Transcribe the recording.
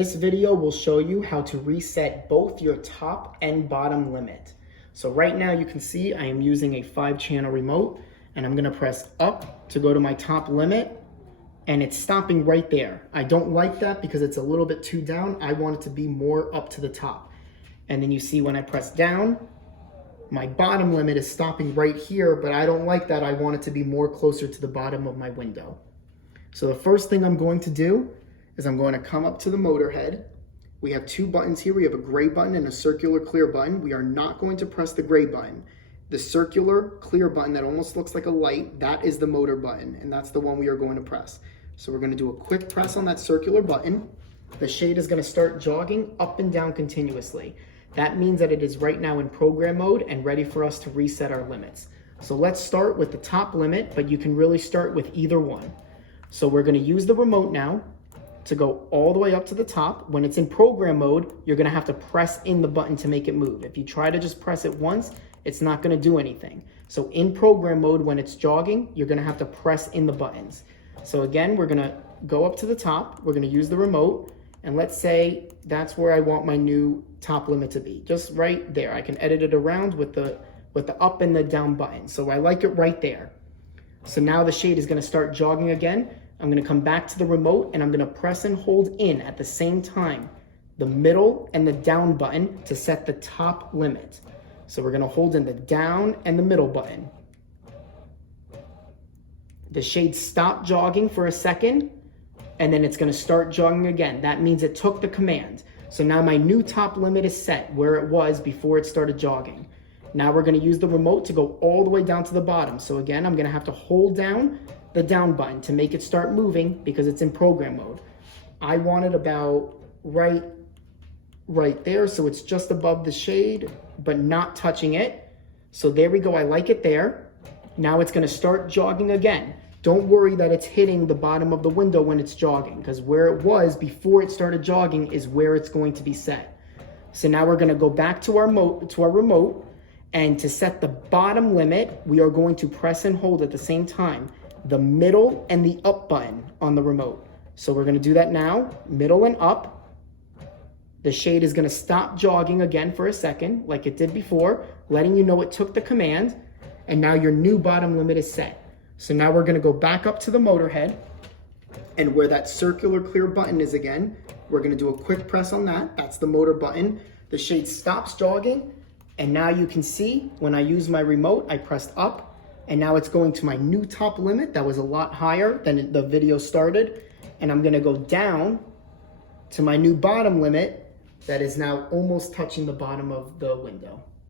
This video will show you how to reset both your top and bottom limit. So right now you can see I am using a 5-channel remote and I'm gonna press up to go to my top limit and it's stopping right there. I don't like that because it's a little bit too down. I want it to be more up to the top. And then you see when I press down, my bottom limit is stopping right here, but I don't like that. I want it to be more closer to the bottom of my window. So the first thing I'm going to do is I'm going to come up to the motor head. We have two buttons here. We have a gray button and a circular clear button. We are not going to press the gray button. The circular clear button that almost looks like a light, that is the motor button, and that's the one we are going to press. So we're going to do a quick press on that circular button. The shade is going to start jogging up and down continuously. That means that it is right now in program mode and ready for us to reset our limits. So let's start with the top limit, but you can really start with either one. So we're going to use the remote now to go all the way up to the top. When it's in program mode, you're gonna have to press in the button to make it move. If you try to just press it once, it's not gonna do anything. So in program mode, when it's jogging, you're gonna have to press in the buttons. So again, we're gonna go up to the top, we're gonna use the remote, and let's say that's where I want my new top limit to be, just right there. I can edit it around with the up and the down button. So I like it right there. So now the shade is gonna start jogging again. I'm gonna come back to the remote and I'm gonna press and hold in at the same time, the middle and the down button to set the top limit. So we're gonna hold in the down and the middle button. The shade stopped jogging for a second and then it's gonna start jogging again. That means it took the command. So now my new top limit is set where it was before it started jogging. Now we're gonna use the remote to go all the way down to the bottom. So again, I'm gonna have to hold down the down button to make it start moving because it's in program mode. I want it about right there, so it's just above the shade, but not touching it. So there we go, I like it there. Now it's gonna start jogging again. Don't worry that it's hitting the bottom of the window when it's jogging, because where it was before it started jogging is where it's going to be set. So now we're gonna go back to our remote, and to set the bottom limit, we are going to press and hold at the same time the middle and the up button on the remote. So we're gonna do that now, middle and up. The shade is gonna stop jogging again for a second, like it did before, letting you know it took the command, and now your new bottom limit is set. So now we're gonna go back up to the motor head, and where that circular clear button is again, we're gonna do a quick press on that. That's the motor button. The shade stops jogging, and now you can see when I use my remote, I pressed up, and now it's going to my new top limit that was a lot higher than the video started. And I'm gonna go down to my new bottom limit that is now almost touching the bottom of the window.